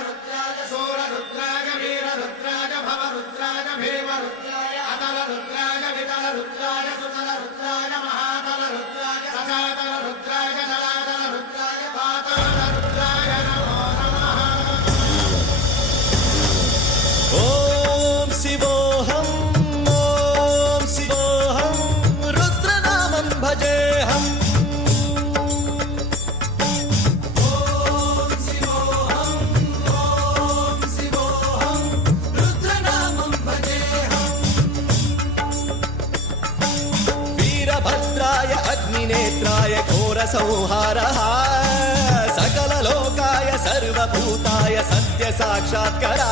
రుద్రాయ సూర రుద్రాయ వీర రుద్రాయ భవ రుద్రాయ భీమ రుద్రాయ అతల రుద్రాయ వితల రుద్రాయ విచిత్రాయ ఘోర సంహార. సకల లోకాయ సర్వభూతాయ సత్య సాక్షాత్కరా.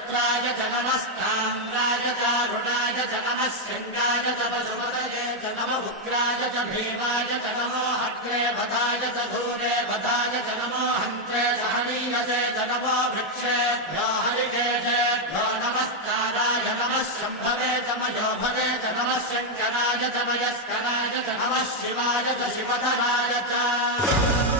रुद्राय च नमस्ताम्राय च रुणाय च नमः शृङ्गाय च पशुपतये च नम उग्राय च भीमाय च नमो अग्रे वधाय च धूरे वधाय च नमो हन्त्रे च हनीयसे च नमो वृक्षेभ्यो हरिकेशेभ्यो नमस्काराय नमः शम्भवे च मयोभवे च नमः शङ्कराय च मयस्कराय च नमः शिवाय च शिवधराय च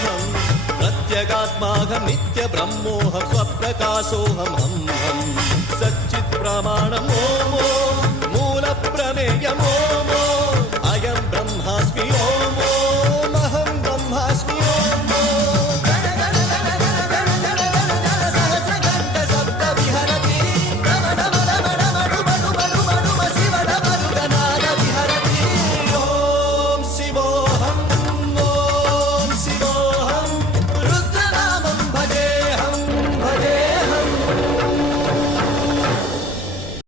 జగాత్మాహం నిత్య బ్రహ్మోహం స్వప్రకాశోహం హం హం. సచ్చిత్ ప్రమాణమో మూల ప్రమేయమో.